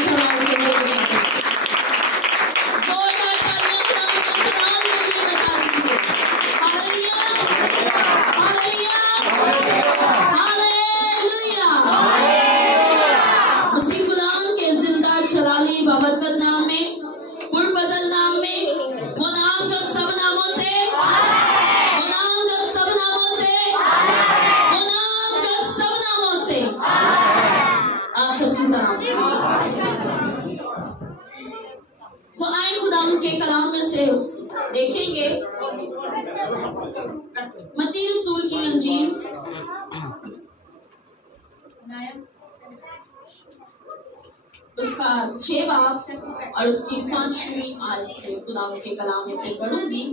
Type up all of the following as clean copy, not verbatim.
जलाल के लिए दुआ करें। जोरदार तालियां खुदावंद के जलाल के लिए बता दीजिए। Hallelujah, hallelujah, hallelujah. उसी खुदावंद के जिंदा जलाली बाबरकत नाम में, पुरफजल नाम में, वो नाम जो सब नामों से, वो नाम जो सब नामों से, वो नाम जो सब नामों से, आप सबकी सलाम। सो आए खुदावंद के कलाम में से देखेंगे मत्ती रसूल की अंजील उसका 6 बाब और उसकी 5वीं आयत से खुदावंद के कलाम में से पढ़ूंगी।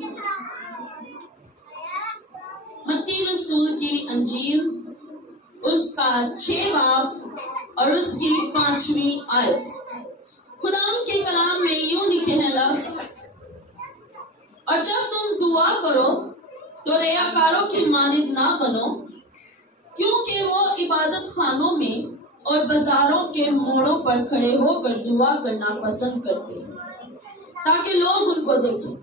मत्ती रसूल की अंजील उसका 6 बाब और उसकी 5वीं आयत। खुदावंद के कलाम में यूं लिखे हैं लफ्ज, और जब तुम दुआ करो तो रियाकारों की मानिंद ना बनो, क्योंकि वो इबादत खानों में और बाजारों के मोड़ों पर खड़े होकर दुआ करना पसंद करते हैं ताकि लोग उनको देखें।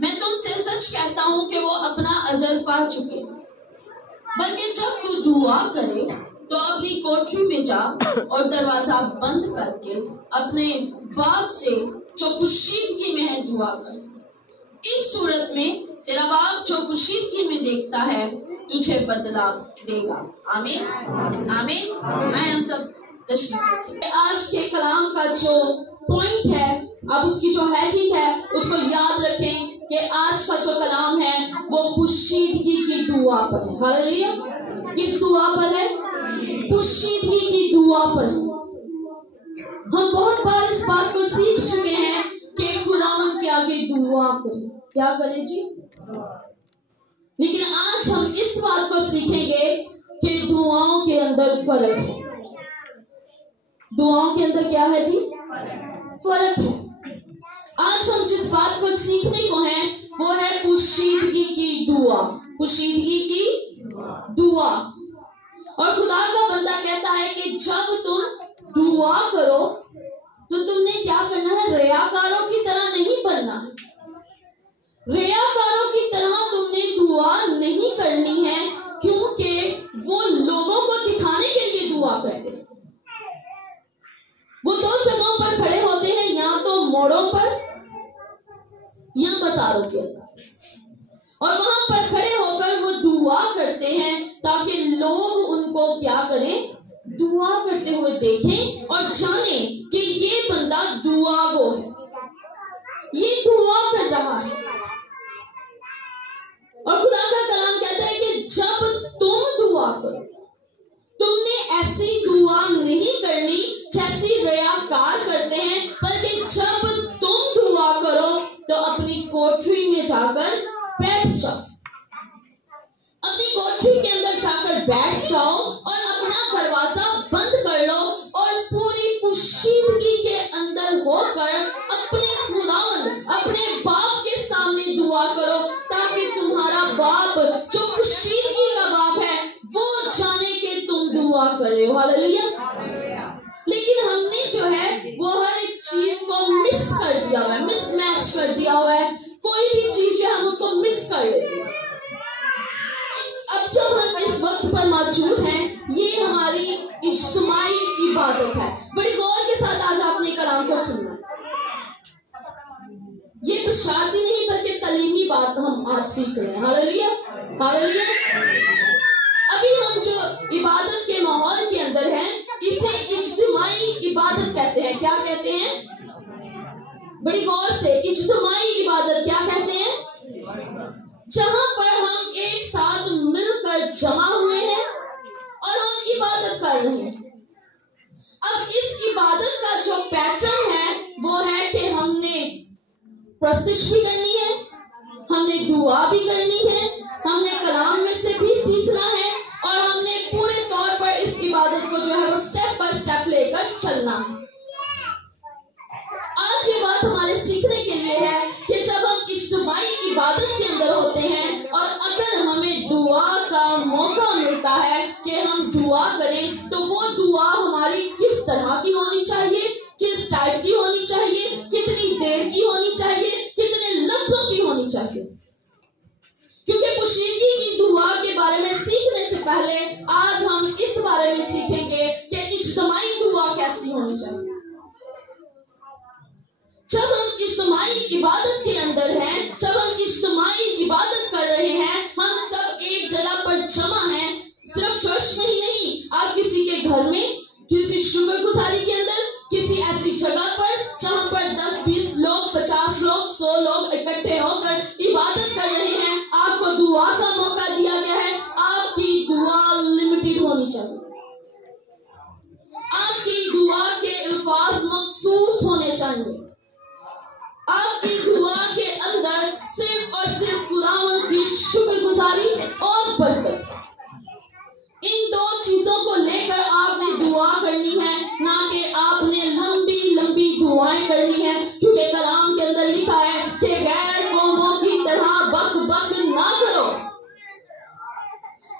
मैं तुमसे सच कहता हूं कि वो अपना अजर पा चुके। बल्कि जब तू दुआ करे तो अपनी कोठरी में जा और दरवाजा बंद करके अपने बाप से जो पोशीदगी में है दुआ कर। इस सूरत में तेरा बाप जो पोशीदगी में देखता है तुझे बदला देगा। आमीन, आमीन। आए हम सब तशरीफ रखें। आज के कलाम का जो पॉइंट है, अब उसकी जो हेडिंग है उसको याद रखें कि आज का जो कलाम है वो पोशीदगी की दुआ पर है। हालेलुया। किस दुआ पर है? पोशीदगी की दुआ पर। हम बहुत बार इस बात को सीख चुके हैं कि खुदावंद के आगे दुआ करें। क्या करें जी? लेकिन आज हम इस बात को सीखेंगे कि दुआओं के अंदर फर्क है। दुआओं के अंदर क्या है जी? फर्क है। आज हम जिस बात को सीखने को हैं वो है पोशीदगी की दुआ। पोशीदगी की दुआ। और खुदा का बंदा कहता है कि जब तुम दुआ करो तो तुमने क्या करना है? रियाकारों की तरह नहीं बनना है। रियाकारों की तरह तुमने दुआ नहीं करनी है, क्योंकि वो लोगों को दिखाने के लिए दुआ करते हैं। वो 2 जगहों पर खड़े होते हैं, या तो मोड़ों पर या बाजारों के अंदर, और वहां पर खड़े होकर वो दुआ करते हैं ताकि लोग उनको क्या करें? दुआ करते हुए देखें और जाने कि ये बंदा दुआ गो है, ये दुआ कर रहा है। और खुदा का कलाम कहता है कि जब तुम दुआ करो, तुमने ऐसी दुआ नहीं करनी जैसी रियाकार करते हैं, बल्कि जब तुम दुआ करो तो अपनी कोठरी में जाकर बैठ जाओ। अपनी कोठरी के अंदर जाकर बैठ जाओ और अपना दरवाजा बंद कर लो और पूरी पोशीदगी के अंदर होकर अपने खुदावंद, अपने बाप के सामने दुआ करो, ताकि तुम्हारा बाप जो पोशीदगी का बाप है वो जाने के तुम दुआ कर रहे हो। हालेलुया। लेकिन हमने जो है वो हर एक चीज को मिस कर दिया हुआ है, मिसमैच कर दिया हुआ है। कोई भी चीज है हम उसको मिक्स कर लेते हैं। अब जब हम इस वक्त पर मौजूद हैं, ये हमारी इज्तिमाई इबादत है। बड़ी गौर के साथ आज आपने कलाम को सुनना है। ये बशारती नहीं बल्कि तलीमी बात हम आज सीख रहे हैं। Hallelujah, hallelujah. अभी हम जो इबादत के माहौल के अंदर हैं, इसे इज्तिमाई इबादत कहते हैं। क्या कहते हैं? बड़ी गौर से, इज्तिमाई इबादत क्या कहते हैं? जहां पर हम एक साथ मिलकर जमा हुए हैं और हम इबादत कर रहे हैं। अब इस इबादत का जो पैटर्न है वो है कि हमने प्रस्तुत भी करनी है, हमने दुआ भी करनी है, हमने कलाम में से भी सीखना है, और हमने पूरे तौर पर इस इबादत को जो है वो स्टेप बाय स्टेप लेकर चलना है। आज ये बात हमारे सीखने के लिए है कि जब हम इज्तिमाई इबादत के अंदर होते हैं और अगर हमें दुआ का मौका मिलता है कि हम दुआ करें, तो वो दुआ हमारी किस तरह کی ہونی چاہیے, کس ٹائپ کی ہونی چاہیے, کتنی دیر کی ہونی چاہیے, کتنے لفظوں کی ہونی چاہیے. کیونکہ پوشیدگی کی دعا کے بارے میں سیکھنے سے پہلے آج ہم اس بارے میں سیکھیں گے کہ اجتماعی دعا کیسی ہونی چاہیے. جب ہم اجتماعی عبادت کے اندر ہیں, جب ہم اجتماعی عبادت کر رہے ہیں, ہم سب ایک جگہ پر جمع ہیں, صرف چرچ میں ہی نہیں, آپ کسی کے گھر میں, کسی شکر گزاری کے اندر, کسی ایسی جگہ پر جہاں پر 10-20 لوگ, 50 لوگ, 100 لوگ اکٹھے ہو کر عبادت کر رہے ہیں, آپ کو دعا کا موقع دیا گیا ہے. آپ کی دعا لمیٹڈ ہونی چاہیے. آپ کی دعا کے الفاظ مخصوص ہونے چاہیے. آپ کی دعا کے اندر صرف اور صرف خداوند کی شکر گزاری اور برکت, ان دو چیزوں کو لے کر آپ نے دعا کرنی ہے, نہ کہ آپ نے لمبی لمبی دعائیں کرنی ہے. کیونکہ کلام کے اندر لکھا ہے کہ غیر قوموں کی طرح بک بک نہ کرو.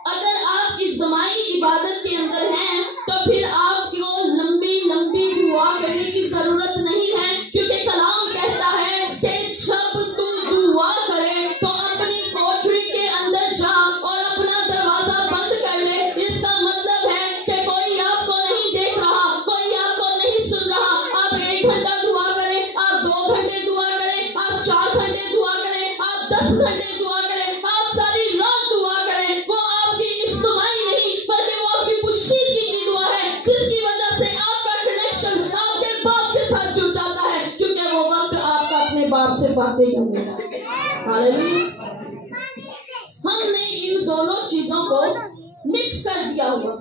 اگر آپ اجتماعی عبادت کے اندر ہیں تو پھر آپ کو لمبی لمبی دعا کرنے کی ضرورت نہیں ہے, کیونکہ کلام کہتا ہے کہ جب تو دعا کرے تو اپنی کوٹری کے اندر جا اور اپنا دروازہ بند کر لے. اس کا مطلب ہے کہ کوئی آپ کو نہیں دیکھ رہا, کوئی آپ کو نہیں سن رہا. آپ 1 گھنٹہ دعا کریں, آپ 2 گھنٹے دعا کریں, آپ 4 گھنٹے دعا کریں, آپ 10 گھنٹے دعا کریں, آپ ساری رات دعا کریں, وہ آپ کی اجتماعی نہیں بلکہ وہ آپ کی پوشیدگی کی دعا ہے, جس کی وجہ سے آپ کا کنیکشن آپ کے باپ کے ساتھ جڑ جاتا ہے, کیونکہ وہ وقت آپ کا اپنے باپ سے باتیں کرنے کا. ہاللیلویا. ہم نے ان دونوں چیزوں کو مکس کر دیا ہوا.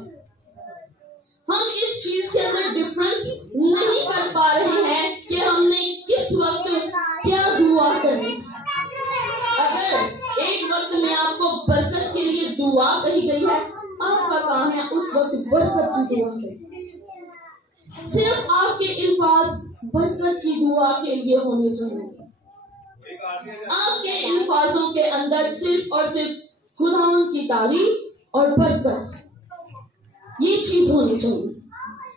ہم اس چیز کے اندر ڈفرنس نہیں کر پا رہے ہیں کہ ہم نے کس وقت کیا دعا کرنی. اگر ایک وقت میں آپ کو برکت کے لیے دعا کہی گئی ہے, آپ کا کام ہے اس وقت برکت کی دعا کریں. صرف آپ کے الفاظ برکت کی دعا کے لیے ہونے چاہیے. آپ کے الفاظوں کے اندر صرف اور صرف خداوند کی تعریف اور برکت, یہ چیز ہونی چاہیے.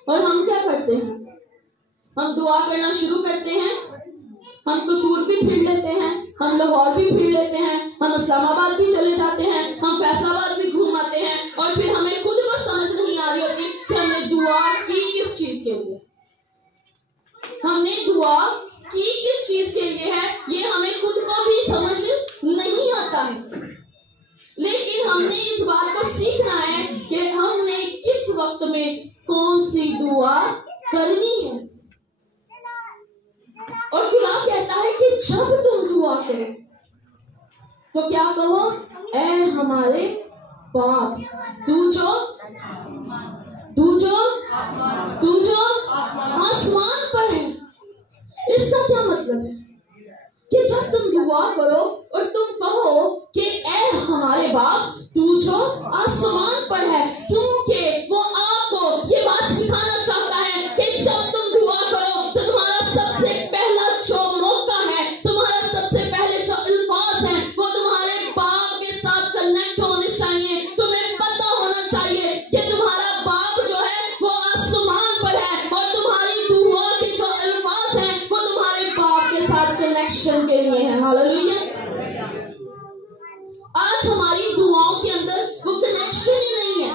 اور ہم کیا کرتے ہیں, ہم دعا کرنا شروع کرتے ہیں, ہم قصور بھی پھر لیتے ہیں, ہم لاہور بھی پھر لیتے ہیں, ہم اسلام آباد بھی چلے جاتے ہیں, ہم فیصل آباد بھی گھوم آتے ہیں, اور پھر ہمیں خود کو سمجھ نہیں آ رہی ہوتی کہ ہم نے دعا کی کس چیز کے لیے. ہم نے دعا کی کس چیز کے لیے ہے یہ ہمیں خود کو بھی سمجھ نہیں آتا ہے. لیکن ہم نے اس بات کو سیکھنا ہے کہ ہم نے کس وقت میں کون سی دعا کرنی ہے. اور خدا کہتا ہے کہ جب تم دعا کرو تو کیا کہو, اے ہمارے باپ تو جو آسمان پر ہے. اس کا کیا مطلب ہے کہ جب تم دعا کرو اور تم کہو کہ اے ہمارے باپ تو جو آسمان پر ہے, کیونکہ وہ آپ کو یہ بات سکھانا چاہتا ہے کہ جب تم دعا کرو تو تمہارا سب سے پہلا جو موقع ہے, تمہارا سب سے پہلے جو الفاظ ہیں وہ تمہارے باپ کے ساتھ کنیکٹ ہونے چاہیے. تمہیں پتا ہونا چاہیے کہ تمہارا باپ جو ہے وہ آسمان پر ہے, اور تمہاری دعا کے جو الفاظ ہیں وہ تمہارے باپ کے ساتھ کنیکشن کے لیے ہیں. ہاللیلویا. آج ہماری دعاؤں کے اندر وہ کنیکشن ہی نہیں ہے.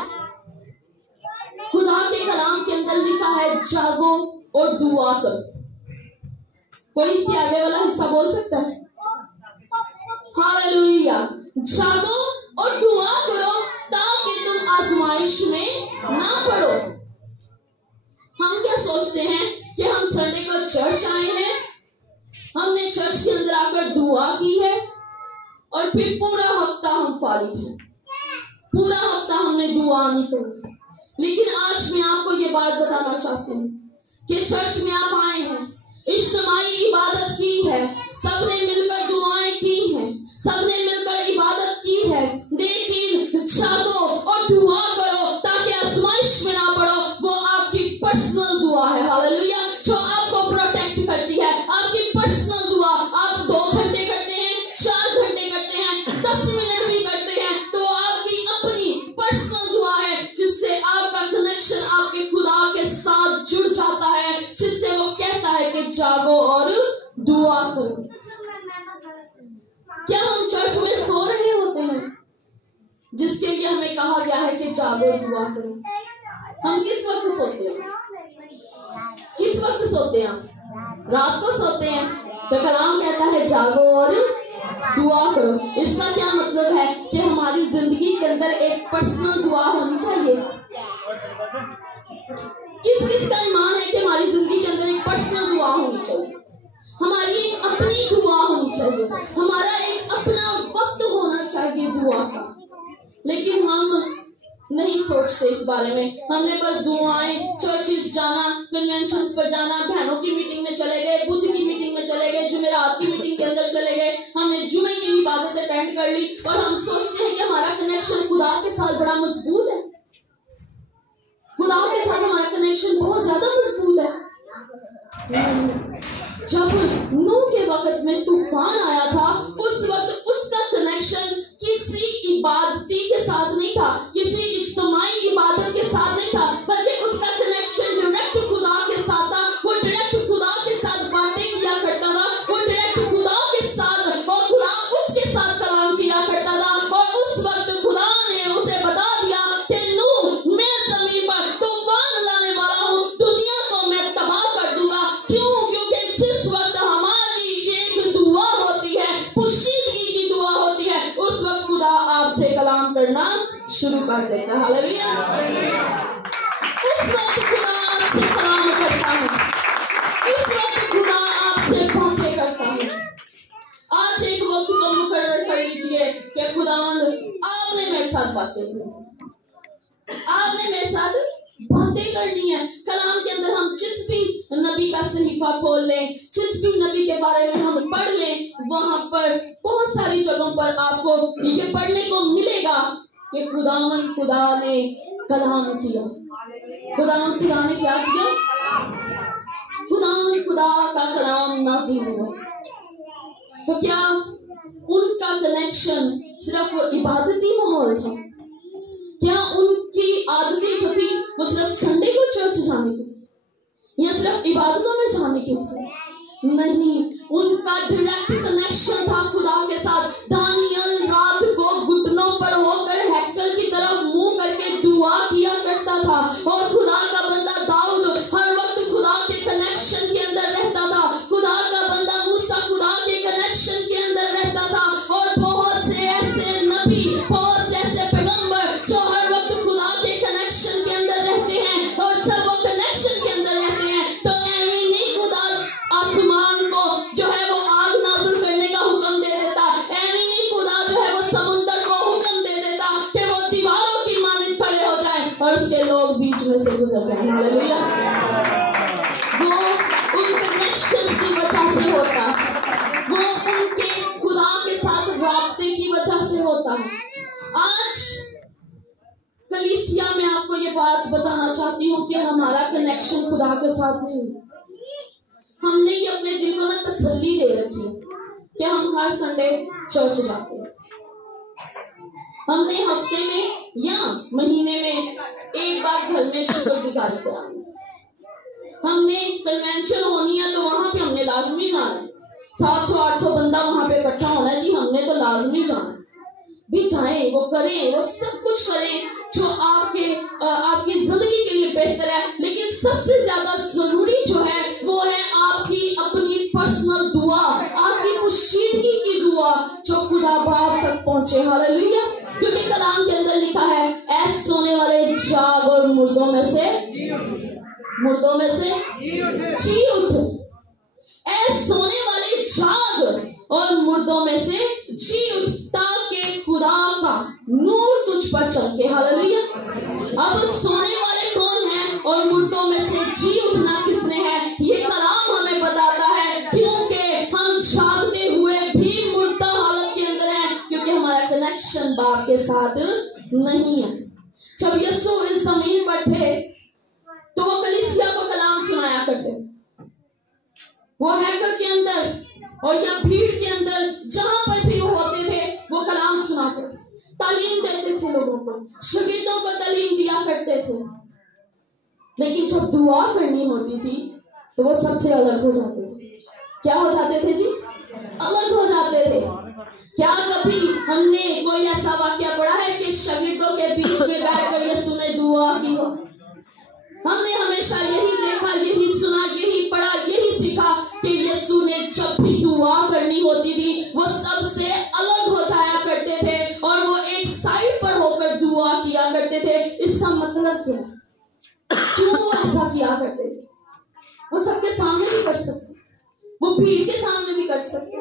خدا کے کلام کے اندر لکھا ہے جاگو اور دعا کرو. کوئی اس کے آگے والا حصہ بول سکتا ہے؟ ہاللیلویا. جاگو اور دعا کرو تاکہ تم آزمائش میں نہ پڑو. ہم کیا سوچتے ہیں کہ ہم سنڈے کو چرچ آئے ہیں, ہم نے چرچ کے اندر آ کر دعا کی ہے, اور پھر پورا ہفتہ ہم فارغ ہیں, پورا ہفتہ ہم نے دعا نہیں کی. لیکن آج میں آپ کو یہ بات بتانا چاہتی ہوں کہ چرچ میں آپ آئے ہیں, اجتماعی عبادت کی ہے, سب نے مل کر دعائیں کی ہیں, سب نے مل کر عبادت کی ہے, لیکن جاگو اور دعا کرو تاکہ آزمائش میں نہ پڑو. وہ آپ کی پرسنل دعا ہے. ہاللیلویا. جو آپ کو پروٹیکٹ کرتی ہے, آپ کی پرسنل دعا. آپ 2 گھنٹے کرتے ہیں, 4 گھنٹے کرتے ہیں, 10 منٹ بھی کرتے ہیں, تو آپ کی اپنی پرسنل دعا ہے جس سے آپ کا کنیکشن آپ کے خدا کے ساتھ جڑ जागो और दुआ करो। क्या हम चर्च में सो रहे होते हैं जिसके लिए हमें कहा गया है कि जागो दुआ करो? हम किस वक्त सोते हैं? किस वक्त सोते हैं? रात को सोते हैं। तो कलाम कहता है जागो और दुआ करो। इसका क्या मतलब है कि हमारी जिंदगी के अंदर एक पर्सनल दुआ होनी चाहिए। किस किस का ईमान है कि हमारी जिंदगी के अंदर एक पर्सनल दुआ होनी चाहिए, हमारी एक अपनी दुआ होनी चाहिए, हमारा एक अपना वक्त होना चाहिए दुआ का। लेकिन हम नहीं सोचते इस बारे में। हमने बस दुआएं, चर्चिस जाना, कन्वेंशंस पर जाना, बहनों की मीटिंग में चले गए, बुद्ध की मीटिंग में चले गए, जुमेरात की मीटिंग के अंदर चले गए, हमने जुमे की इबादत अटेंड कर ली और हम सोचते हैं कि हमारा कनेक्शन खुदा के साथ बड़ा मजबूत है, खुदा के साथ हमारा कनेक्शन बहुत ज्यादा मजबूत है। जब नूह के वक्त में तूफान आया था, उस वक्त उसका कनेक्शन किसी इबादती के साथ नहीं था, किसी इज्तिमाई इबादत के साथ नहीं था, बल्कि उसका कनेक्शन डायरेक्ट खुदा के साथ था। वो डायरेक्ट खुदा के साथ बातें किया करता था, वो डायरेक्ट खुदा के साथ और खुदा उसके साथ कलाम किया करता था। और उस वक्त खुदा ने उसे बता दिया कि नूह, मैं जमीन पर तूफान लाने वाला हूँ, दुनिया को मैं तबाह कर दूंगा। क्यों? क्योंकि जिस वक्त हमारी एक दुआ होती है, पुशीदगी की दुआ होती है, उस वक्त खुदा आपसे कलाम करना शुरू कर देता है। हालेलुया। उस वक्त खुदा आपसे कलाम करता है, उस वक्त खुदा आपसे बातें करता है। आज एक वक्त को मुकर्रर कर लीजिए कि खुदावंद आपने मेरे साथ बातें करनी, आपने मेरे साथ बातें करनी है। कलाम के अंदर हम जिस भी नबी का सहीफा खोल लें, जिस भी नबी के बारे में हम पढ़ लें, वहां पर बहुत सारी जगहों पर आपको ये पढ़ने को मिलेगा कि खुदावंद खुदा ने कलाम किया। खुदावंद खुदा ने क्या किया? खुदावंद खुदा का कलाम नाज़िल हुआ। तो क्या उनका कनेक्शन सिर्फ इबादती माहौल था? क्या उनकी आदतें जो थी वो सिर्फ संडे को चर्च जाने की थी या सिर्फ इबादतों में जाने की थी? नहीं, उनका डायरेक्ट कनेक्शन था खुदा के साथ। दानियल रात को घुटनों पर होकर हैकल की तरफ मुंह करके दुआ किया करता था और खुदा का बंदा दाऊद हर वक्त खुदा के कनेक्शन के अंदर रहता था। खुदा का बंदा मूसा खुदा के कनेक्शन के अंदर रहता था। और बहुत से ऐसे नबी, बहुत से ऐसे पैगंबर जो हर वक्त खुदा के कनेक्शन के अंदर रहते हैं। और जब वो कनेक्शन के अंदर रहते हैं तो ऐवी नहीं खुदा आसमान को जो है वो आग नाज़िल करने का हुक्म दे देता, ऐवी नहीं खुदा जो है वो समुद्र को हुक्म दे देता कि वो दीवारों की मानिंद खड़े हो जाए और उसके लोग बीच में से गुजर जाए। हालेलुया। वो उन कनेक्शंस की वजह से होता है, वो उनके खुदा के साथ राब्ते की वजह से होता है। आज कलीसिया में आपको ये बात बताना चाहती हूँ कि हमारा कनेक्शन खुदा के साथ नहीं है। हमने ये अपने दिल को ना तसल्ली दे रखी है कि हम हर संडे चर्च जाते हैं। हमने हफ्ते में या महीने में एक बार घर में शुक्रगुजारी करानी। हमने कन्वेंशन होनी है तो वहां पे हमने लाजमी जाना है। 700-800 बंदा वहां पे इकट्ठा होना है जी, हमने तो लाजमी जाना है। भी जाएं, वो करें, वो सब कुछ करें जो आपकी जिंदगी के लिए बेहतर है। लेकिन सबसे ज्यादा जरूरी जो है वो है आपकी अपनी पर्सनल दुआ, आपकी पुशीदगी की दुआ जो खुदा बाप तक पहुंचे। हालेलुया। क्योंकि कलाम के अंदर लिखा है, ऐ सोने वाले जाग और मुर्दों में से जी उठ। ऐ सोने वाले जाग और मुर्दों में से जी उठ ताकि खुदा का नूर तुझ पर चमके। हालेलुया। अब सोने वाले कौन हैं और मुर्दों में से जी उठना किसने है? ये कलाम हमें बताता है, क्योंकि हम जागते हुए भी मुर्दा हालत के अंदर हैं, क्योंकि हमारा कनेक्शन बाप के साथ नहीं है। जब यीशु इस जमीन पर थे तो वो कलीसिया को कलाम सुनाया करते थे। वो हैकल के अंदर और या भीड़ के अंदर जहां पर भी वो होते थे वो कलाम सुनाते थे, तालीम देते थे, लोगों को, शागिर्दों को तालीम दिया करते थे। लेकिन जब दुआ करनी होती थी तो वो सबसे अलग हो जाते थे। क्या हो जाते थे जी? अलग हो जाते थे। क्या कभी हमने कोई ऐसा वाक्य पढ़ा है कि शागिर्दों के बीच में बैठकर यीशु ने दुआ की हो? हमने हमेशा यही देखा, यही सुना, यही पढ़ा, यही सीखा कि यीशु ने जब भी दुआ करनी होती थी वो सबसे अलग हो जाया करते थे और वो एक साइड पर होकर दुआ किया करते थे। इसका मतलब क्या है? क्यों वो ऐसा किया करते थे? वो सबके सामने भी कर सकते, वो भीड़ के सामने भी कर सकते,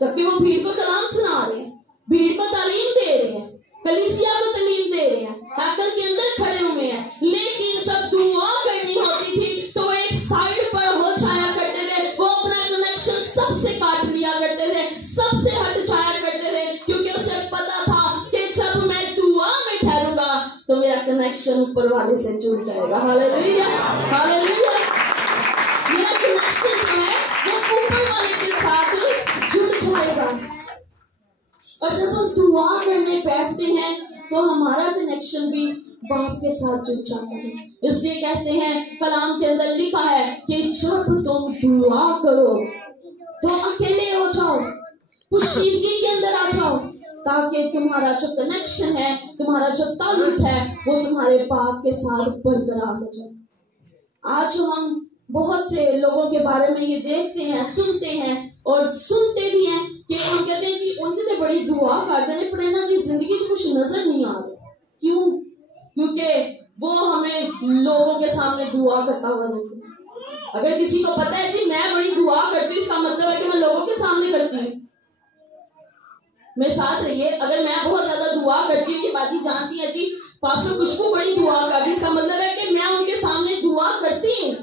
जबकि वो भीड़ को कलाम सुना रहे हैं, भीड़ को तालीम दे रहे हैं, कलीसिया को तालीम दे रहे हैं, हैकल के अंदर खड़े हुए हैं। लेकिन जब दुआ करनी होती थी तो वो एक साइड पर हो जाया करते थे। वो अपना कनेक्शन सबसे काट लिया करते थे, सबसे हट जाया करते थे, क्योंकि उसे पता था कि जब मैं दुआ में ठहरूंगा तो मेरा कनेक्शन ऊपर वाले से जुड़ जाएगा। Hallelujah, hallelujah. मेरा कनेक्शन जो है वो ऊपर वाले के साथ जुड़ जाएगा। और जब हम दुआ करने बैठते हैं तो हमारा कनेक्शन भी बाप के साथ जुड़ जाता है। इसलिए कहते हैं, कलाम के अंदर लिखा है कि जब तुम दुआ करो तो अकेले हो जाओ, पुशीदगी के अंदर आ जाओ, ताकि तुम्हारा जो कनेक्शन है, तुम्हारा जो ताल्लुक है, वो तुम्हारे बाप के साथ बरकरार हो जाए। आज हम बहुत से लोगों के बारे में ये देखते हैं, सुनते हैं और सुनते भी हैं कि हम कहते हैं जी उनसे तो बड़ी दुआ करते हैं पर इन्हों की जिंदगी कुछ नजर नहीं आ रहा। क्यों? क्योंकि वो हमें लोगों के सामने दुआ करता हुआ देखते हैं। अगर किसी को पता है जी मैं बड़ी दुआ करती हूँ, इसका मतलब है कि मैं लोगों के सामने करती हूँ। मेरे साथ रहिए, अगर मैं बहुत ज्यादा दुआ करती हूँ कि बाजी जानती है जी पास्टर खुशबू बड़ी दुआ करती, इसका मतलब है कि मैं उनके सामने दुआ करती हूँ,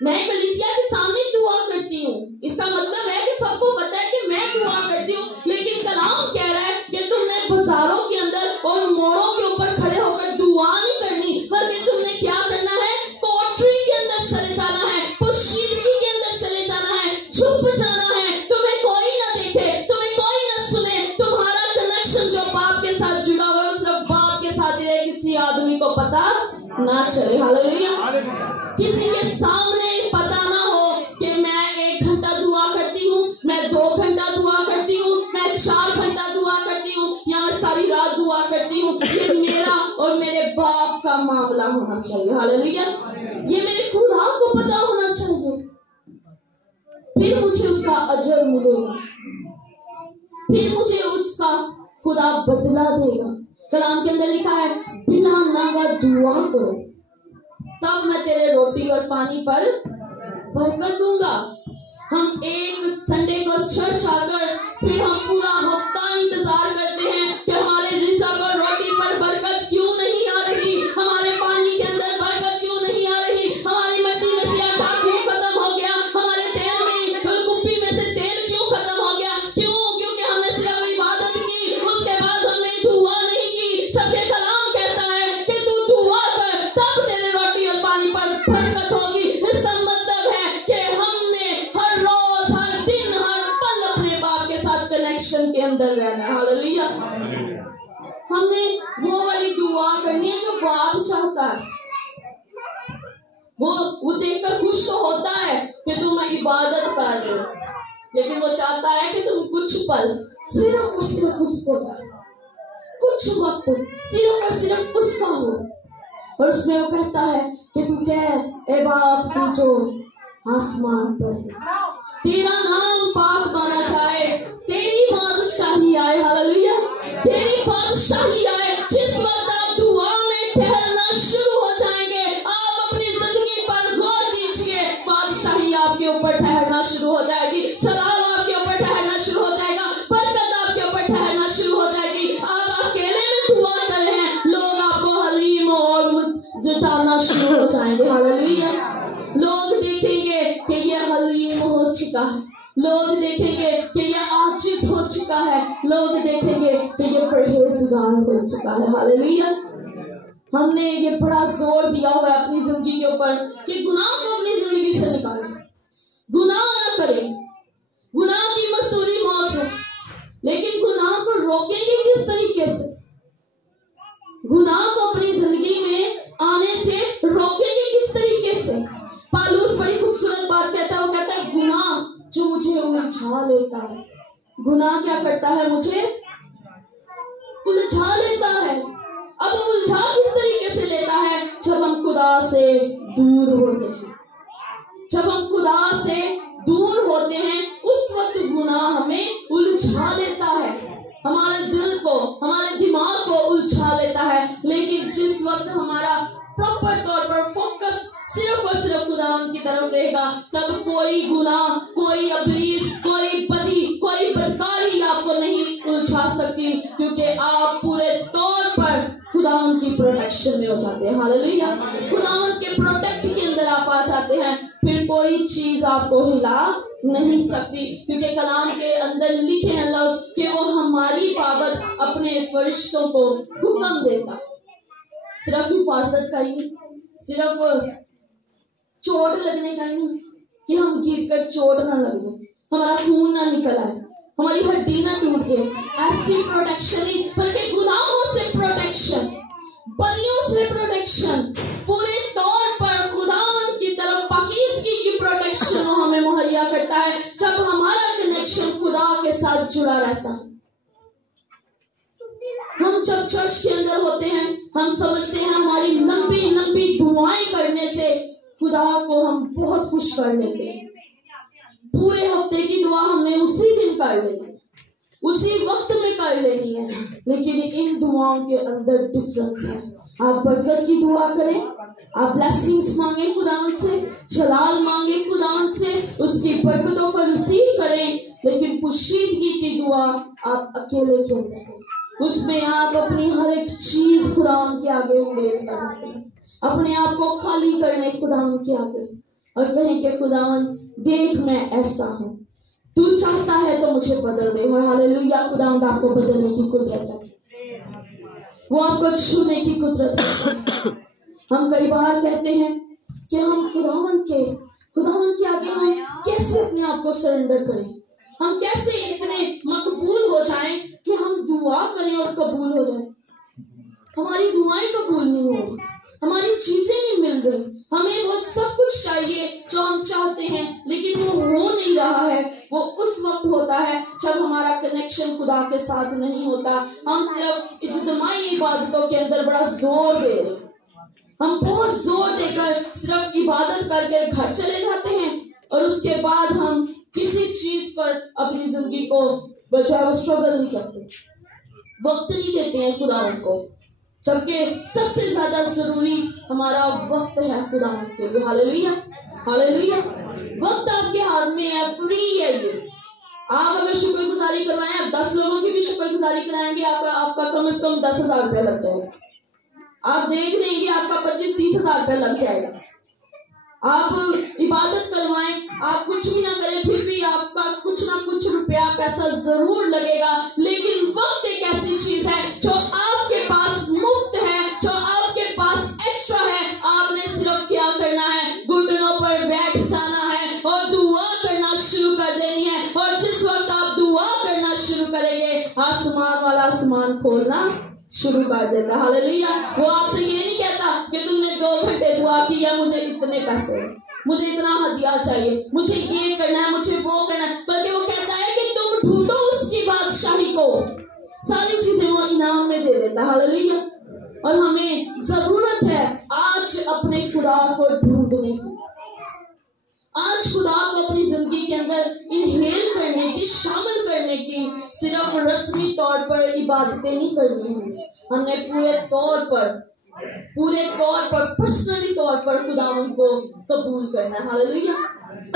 मैं कलीसिया के सामने दुआ करती हूँ। इसका मतलब है कि सबको पता है कि मैं दुआ करती हूँ। लेकिन कलाम कह रहा है कि तुमने बाजारों के अंदर और मोड़ों के ऊपर खड़े होकर दुआ नहीं करनी, बल्कि तुमने क्या करना है? कोठरी के अंदर चले जाना है, पुशीदगी के अंदर चले जाना है, छुप जाना है, तुम्हें कोई ना देखे, तुम्हें कोई ना सुने। तुम्हारा कनेक्शन जो बाप के साथ जुड़ा हुआ है सिर्फ बाप के साथ ही रहे, किसी आदमी को पता ना चले। हालेलुया। किसी के सामने पता ना हो कि मैं 1 घंटा दुआ करती हूँ, मैं 2 घंटा दुआ करती हूँ, मैं 4 घंटा दुआ करती हूँ, या मैं सारी रात दुआ करती हूँ। ये मेरा और मेरे बाप का मामला होना चाहिए। हालेलुया। ये मेरे खुदा को पता होना चाहिए, फिर मुझे उसका अजर मिलेगा, फिर मुझे उसका खुदा बदला देगा। कलाम के अंदर लिखा है बिना नागा दुआ करो तब मैं तेरे रोटी और पानी पर बरकत दूंगा। हम एक संडे को चर्च आकर फिर हम पूरा हफ्ता इंतजार करते हैं कि हमारे रिज़्क और रोटी पर बरकत क्यों नहीं आ रही, हमारे पानी के अंदर बरकत क्यों नहीं आ रही, हमारी मिट्टी में से आटा क्यों खत्म हो गया, हमारे तेल में कुप्पी में से तेल क्यों खत्म हो गया। क्यों? क्योंकि हमने सिर्फ इबादत की, उसके बाद हमने दुआ नहीं की। जबकि कलाम कहता है कि तू दुआ कर तब तेरे रोटी और पानी पर बरकत होगी। इसका मतलब है कि हमने हर रोज, हर दिन, हर पल अपने बाप के साथ कनेक्शन के अंदर रहना है। हालेलुया। हमने वो वाली दुआ करनी है जो बाप चाहता है। वो देखकर खुश तो होता है कि तुम इबादत कर रहे हो, लेकिन वो चाहता है कि तुम कुछ पल सिर्फ और सिर्फ उसको दो, कुछ वक्त सिर्फ और सिर्फ उसका हो। और उसमें वो कहता है कि तू कह ए बाप तू जो आसमान पर है, तेरा नाम पाक माना जाए, तेरी बादशाही आए। हालेलुया। तेरी बादशाही आए। जिस वक्त आप दुआ में ठहरना शुरू हो जाएंगे, आप अपनी जिंदगी पर गौर कीजिए, बादशाही आपके ऊपर ठहरना शुरू हो जाएगी, जलाल आपके ऊपर ठहरना शुरू हो जाएगा, बरकत आपके ऊपर ठहरना शुरू हो जाएगी। आप अकेले में दुआ कर रहे हैं, लोग आपको हलीम और जुटाना शुरू हो जाएंगे। हालेलुया। लोग देखेंगे कि ये हलीम हो चुका है, लोग देखेंगे कि ये आजिज हो चुका है, लोग देखेंगे कि ये परहेजगार हो चुका है। हालेलुया। हमने ये बड़ा जोर दिया हुआ है अपनी जिंदगी के ऊपर कि गुनाह को अपनी जिंदगी से निकालें, गुनाह ना करें। गुनाह की मजदूरी मौत है, लेकिन गुनाह को रोकेंगे किस तरीके से? गुनाह को अपनी जिंदगी में आने से रोकेंगे किस तरीके से? उलझा लेता है। गुनाह क्या करता है? मुझे उलझा लेता है। अब उलझा किस तरीके से लेता है? जब हम खुदा से दूर होते हैं। जब हम खुदा से दूर होते हैं उस वक्त गुनाह हमें उलझा लेता है, हमारे दिल को, हमारे दिमाग को उलझा लेता है। लेकिन जिस वक्त हमारा प्रॉपर तौर पर फोकस सिर्फ और सिर्फ खुदावंद की तरफ रहेगा, तब कोई गुनाह, कोई अब्लीस, कोई बदी, कोई बदकारी आपको नहीं उलझा सकती, क्योंकि आप पूरे तौर पर खुदावंद की प्रोटेक्शन में हो जाते हैं। हालेलुया। खुदावंद के प्रोटेक्ट के अंदर आप आ जाते हैं, फिर कोई चीज आपको हिला नहीं सकती, क्योंकि कलाम के अंदर लिखे हैं लफ्ज कि वो हमारी बाबत अपने फरिश्तों को हुक्म देता। सिर्फ हिफाजत का ही, सिर्फ चोट लगने का नहीं कि हम गिर कर चोट ना लग जाए, हमारा खून ना निकल आए, हमारी हड्डी ना टूट जाए, ऐसी प्रोटेक्शन ही, बल्कि गुनाहों से प्रोटेक्शन, बलियों से प्रोटेक्शन, पूरे तौर पर खुदावंद की तरफ पाकीज़गी की प्रोटेक्शन हमें मुहैया करता है जब हमारा कनेक्शन खुदा के साथ जुड़ा रहता है। हम जब चर्च के अंदर होते हैं, हम समझते हैं हमारी लंबी लंबी दुआएं करने से खुदा को हम बहुत खुश कर लेते हैं। पूरे हफ्ते की दुआ हमने उसी दिन कर लेनी है, उसी वक्त में कर लेनी है, लेकिन इन दुआओं के अंदर डिफरेंस है। आप बरकत की दुआ करें, आप ब्लेसिंग्स मांगे खुदावंद से, जलाल मांगे खुदावंद से, उसकी बरकतों को रिसीव करें, लेकिन पुशीदगी की दुआ आप अकेले के अंदर करें। उसमें आप अपनी हर एक चीज खुदावंद के आगे उंडेल करें, अपने आप को खाली करने खुदावंद के आगे, और कहें कि खुदावंद देख मैं ऐसा हूं, तू चाहता है तो मुझे बदल दे। और हालेलुया, खुदावंद आपको बदलने की कुदरत है, वो आपको छूने की कुदरत है। हम कई बार कहते हैं कि हम खुदावंद के आगे हम कैसे अपने आप को सरेंडर करें, हम कैसे इतने मकबूल हो जाएं कि हम दुआ करें और कबूल हो जाएं। हमारी दुआएं कबूल नहीं हो रही, हमारी चीजें नहीं मिल रही, हमें वो सब कुछ चाहिए जो हम चाहते हैं, लेकिन वो हो नहीं रहा है। वो उस वक्त होता है जब हमारा कनेक्शन खुदा के साथ नहीं होता। हम सिर्फ इज्तिमाई इबादतों के अंदर बड़ा जोर दे रहे हैं, हम बहुत जोर देकर सिर्फ इबादत करके घर चले जाते हैं, और उसके बाद हम किसी चीज पर अपनी जिंदगी को बचाव स्ट्रगल नहीं करते, वक्त नहीं देते हैं खुदावंद को, जबकि सबसे ज्यादा जरूरी हमारा वक्त है खुदावंद के लिए। Hallelujah, hallelujah. वक्त आपके हाथ में है, फ्री है ये। आप अगर शुक्रगुजारी करवाएं, आप 10 लोगों की भी शुक्रगुजारी कराएंगे, आपका कम से कम 10,000 रुपया लग जाएगा। आप देख लेंगे आपका 25-30 हजार रुपया लग जाएगा। आप इबादत करवाएं, आप कुछ भी ना करें, फिर भी आपका कुछ ना कुछ रुपया पैसा जरूर लगेगा। लेकिन वक्त एक ऐसी चीज है जो आपके पास मुफ्त है, जो आपके पास एक्स्ट्रा है। आपने सिर्फ क्या करना है, घुटनों पर बैठ जाना है और दुआ करना शुरू कर देनी है। और जिस वक्त आप दुआ करना शुरू करेंगे, आसमान वाला आसमान खोलना शुरू कर देता। हालेलुया। वो आपसे ये नहीं कहता कि तुमने 2 घंटे दुआ की या मुझे इतने पैसे, मुझे इतना हदिया चाहिए, मुझे ये करना है, मुझे वो करना है, बल्कि वो कहता है कि तुम ढूंढो उसकी बादशाही को, सारी चीजें वो इनाम में दे देता। हालेलुया। और हमें जरूरत है आज अपने खुदा को ढूंढने की, आज खुदा को अपनी जिंदगी के अंदर इनहेल करने की, शामिल करने की। सिर्फ रस्मी तौर पर इबादतें नहीं करनी है, हमने पूरे तौर पर पर्सनली तौर पर खुदावंद को कबूल करना है। हालेलुया।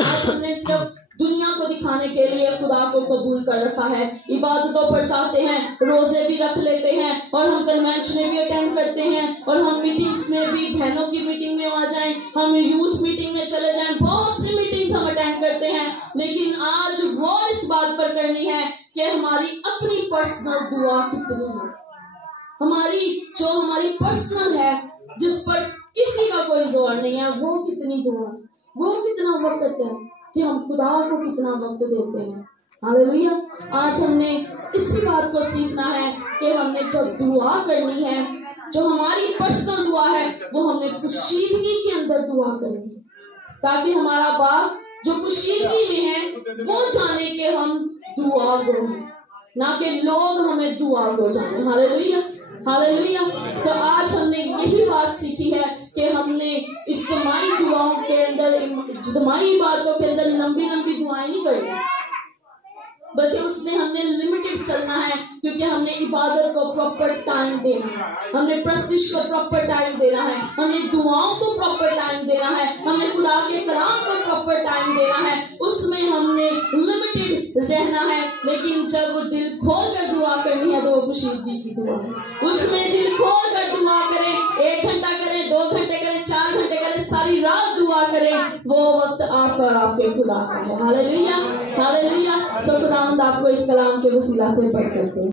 आज हमने सिर्फ दुनिया को दिखाने के लिए खुदा को कबूल कर रखा है, इबादतों पर चाहते हैं, रोजे भी रख लेते हैं, और हम कन्वेंशन भी अटेंड करते हैं, और हम मीटिंग्स में भी, बहनों की मीटिंग में आ जाएं, हम यूथ मीटिंग में चले जाएं, बहुत सी मीटिंग्स हम अटेंड करते हैं। लेकिन आज वो इस बात पर करनी है कि हमारी अपनी पर्सनल दुआ कितनी है, हमारी पर्सनल है, जिस पर किसी का कोई जोर नहीं है, वो कितनी दुआ, वो कितना वक्त है कि हम खुदा को कितना वक्त देते हैं। हालेलुया। आज हमने इसी बात को सीखना है कि हमने जब दुआ करनी है, जो हमारी पर्सनल दुआ है, वो हमने पुशीदगी के अंदर दुआ करनी है, ताकि हमारा बाप जो पुशीदगी में है वो जाने कि हम दुआ गो हैं, ना कि लोग हमें दुआ गो जाने। Hallelujah, hallelujah. तो आज हमने यही बात सीखी है कि हमने इज्तिमाई दुआओं के अंदर, इज्तिमाई इबादतों के अंदर लंबी लंबी दुआएं नहीं करनी, बल्कि उसमें हमने लिमिटेड चलना है, क्योंकि हमने इबादत को प्रॉपर टाइम देना है, हमने प्रस्तिश को प्रॉपर टाइम देना है, हमने दुआओं को प्रॉपर टाइम देना है, हमने खुदा के कलाम को प्रॉपर टाइम देना है, उसमें हमने लिमिटेड रहना है। लेकिन जब दिल खोल कर दुआ करनी है तो वो पुशीदगी की दुआ है, उसमें दिल खोल कर दुआ करें, 1 घंटा करें, 2 घंटे करें, 4 घंटे करें, सारी रात दुआ करें, वो वक्त आपका आपके खुदा का है। Hallelujah, hallelujah. सो खुदावंद आपको इस कलाम के वसीला से बरकत दे।